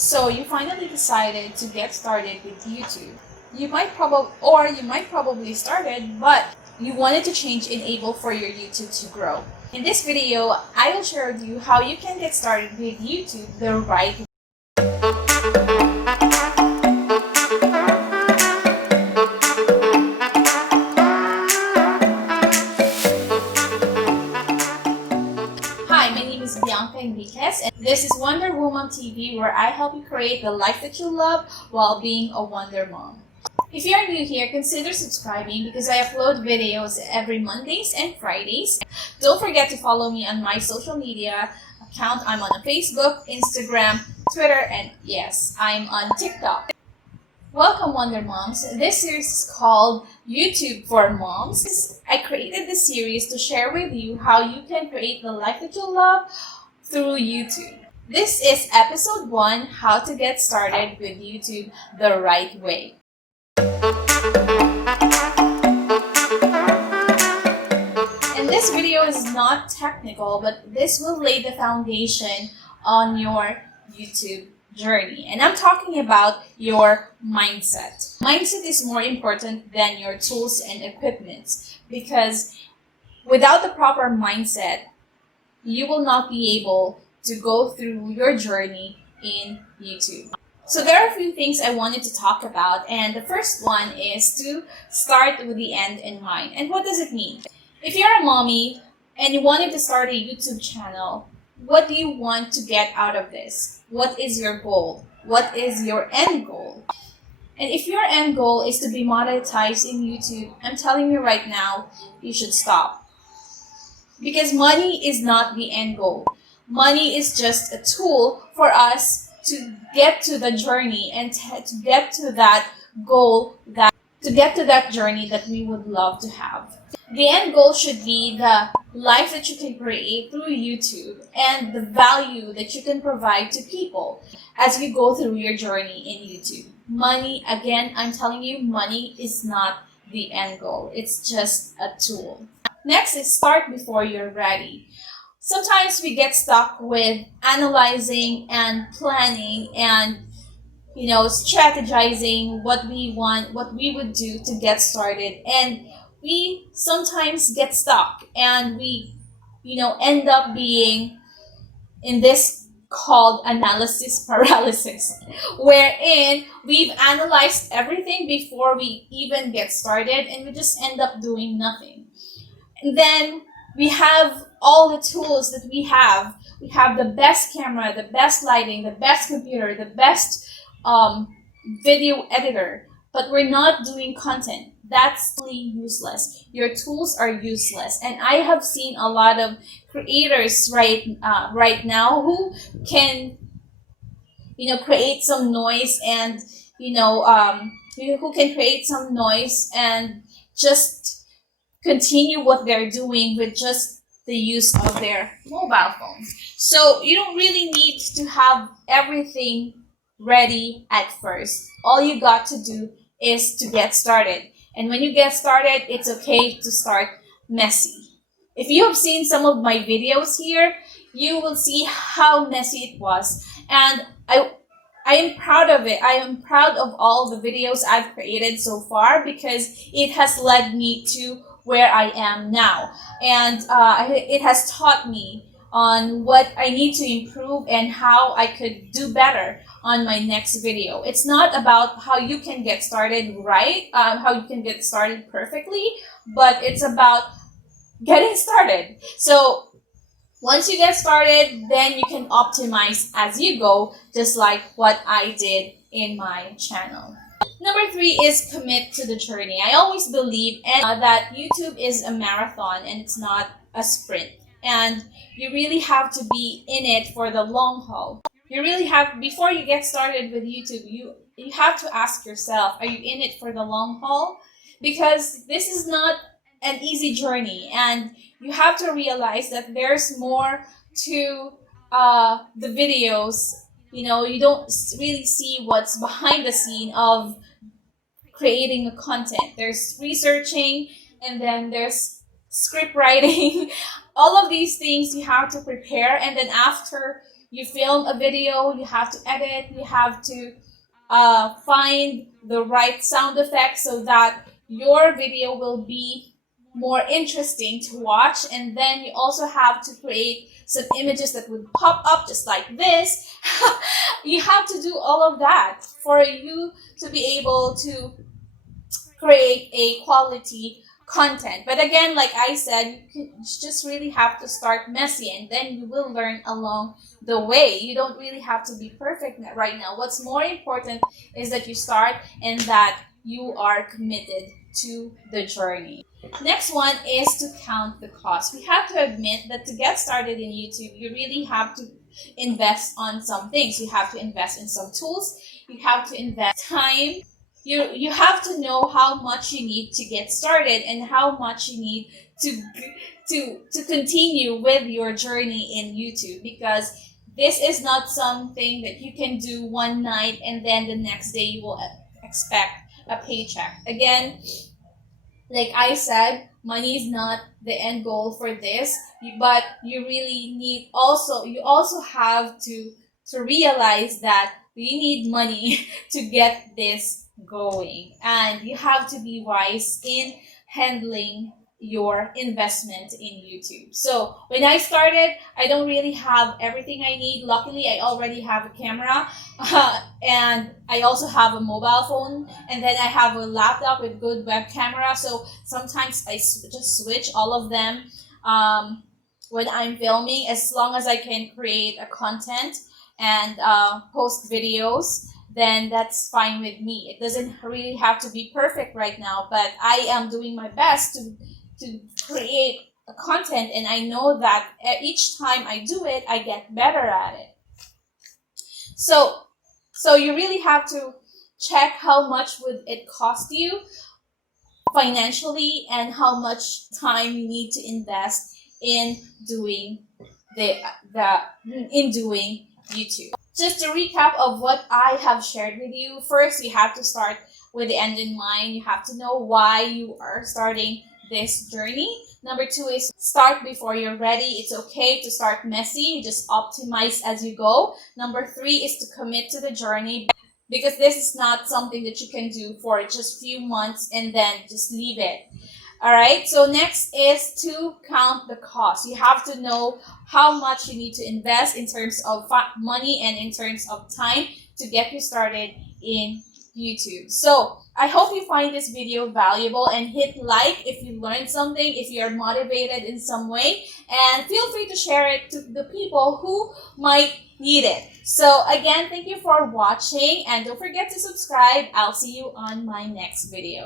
So you finally decided to get started with YouTube. You might probably started, but you wanted to change enable for your YouTube to grow. In this video, I will share with you how you can get started with YouTube the right way. Hi, my name is Bianca Enriquez, and this is Wonderwoman TV, where I help you create the life that you love while being a Wonder Mom. If you are new here, consider subscribing because I upload videos every Mondays and Fridays. Don't forget to follow me on my social media account. I'm on Facebook, Instagram, Twitter, and yes, I'm on TikTok. Welcome, Wonder Moms. This series is called YouTube for Moms. I created this series to share with you how you can create the life that you love through YouTube. This is episode 1, how to get started with YouTube the right way. And this video is not technical, but this will lay the foundation on your YouTube journey. And I'm talking about your mindset. Mindset is more important than your tools and equipment, because without the proper mindset, you will not be able to go through your journey in YouTube. So there are a few things I wanted to talk about, and the first one is to start with the end in mind. And what does it mean? If you're a mommy and you wanted to start a YouTube channel, what do you want to get out of this? What is your goal? What is your end goal? And if your end goal is to be monetized in YouTube, I'm telling you right now, you should stop. Because money is not the end goal. Money is just a tool for us to get to the journey and to get to that goal, to get to that journey that we would love to have. The end goal should be the life that you can create through YouTube and the value that you can provide to people as you go through your journey in YouTube. Money, again, I'm telling you, money is not the end goal. It's just a tool. Next is start before you're ready. Sometimes we get stuck with analyzing and planning and strategizing what we want, what we would do to get started, and we sometimes get stuck and we end up being in this called analysis paralysis, wherein we've analyzed everything before we even get started and we just end up doing nothing. And then we have all the tools that we have. We have the best camera, the best lighting, the best computer, the best video editor, but we're not doing content. That's really useless. Your tools are useless. And I have seen a lot of creators right now who can create some noise and who can create some noise and just continue what they're doing with just the use of their mobile phones. So you don't really need to have everything ready at first. All you got to do is to get started. And when you get started, it's okay to start messy. If you have seen some of my videos here, you will see how messy it was. And I am proud of it. I am proud of all the videos I've created so far because it has led me to where I am now. And it has taught me on what I need to improve and how I could do better on my next video. It's not about how you can get started right, how you can get started perfectly, but it's about getting started. So once you get started, then you can optimize as you go, just like what I did in my channel. Number 3 is commit to the journey. I always believe that YouTube is a marathon and it's not a sprint. And you really have to be in it for the long haul. You really have, before you get started with YouTube, you have to ask yourself, are you in it for the long haul? Because this is not an easy journey, and you have to realize that there's more to the videos. You don't really see what's behind the scene of creating a content. There's researching, and then there's script writing. All of these things you have to prepare, and then after you film a video, you have to edit, you have to find the right sound effects so that your video will be more interesting to watch. And then you also have to create some images that would pop up just like this. You have to do all of that for you to be able to create a quality content. But again, like I said, you just really have to start messy and then you will learn along the way. You don't really have to be perfect right now. What's more important is that you start and that you are committed to the journey. Next one is to count the cost. We have to admit that to get started in YouTube, you really have to invest on some things. You have to invest in some tools. You have to invest time. You have to know how much you need to get started and how much you need to continue with your journey in YouTube, because this is not something that you can do one night and then the next day you will expect a paycheck. Again, like I said, money is not the end goal for this, but you really need you also have to realize that you need money to get this going, and you have to be wise in handling your investment in YouTube. So when I started, I don't really have everything I need. Luckily, I already have a camera, and I also have a mobile phone, and then I have a laptop with good web camera. So sometimes I just switch all of them when I'm filming, as long as I can create a content and post videos, then that's fine with me. It doesn't really have to be perfect right now, but I am doing my best to create a content, and I know that each time I do it, I get better at it. So you really have to check how much would it cost you financially and how much time you need to invest in doing in doing YouTube. Just a recap of what I have shared with you. First, you have to start with the end in mind. You have to know why you are starting this journey. Number 2 is start before you're ready. It's okay to start messy. Just optimize as you go. Number 3 is to commit to the journey, because this is not something that you can do for just few months and then just leave it. All right, so next is to count the cost. You have to know how much you need to invest in terms of money and in terms of time to get you started in YouTube. So I hope you find this video valuable, and hit like if you learned something, if you're motivated in some way, and feel free to share it to the people who might need it. So again, thank you for watching, and don't forget to subscribe. I'll see you on my next video.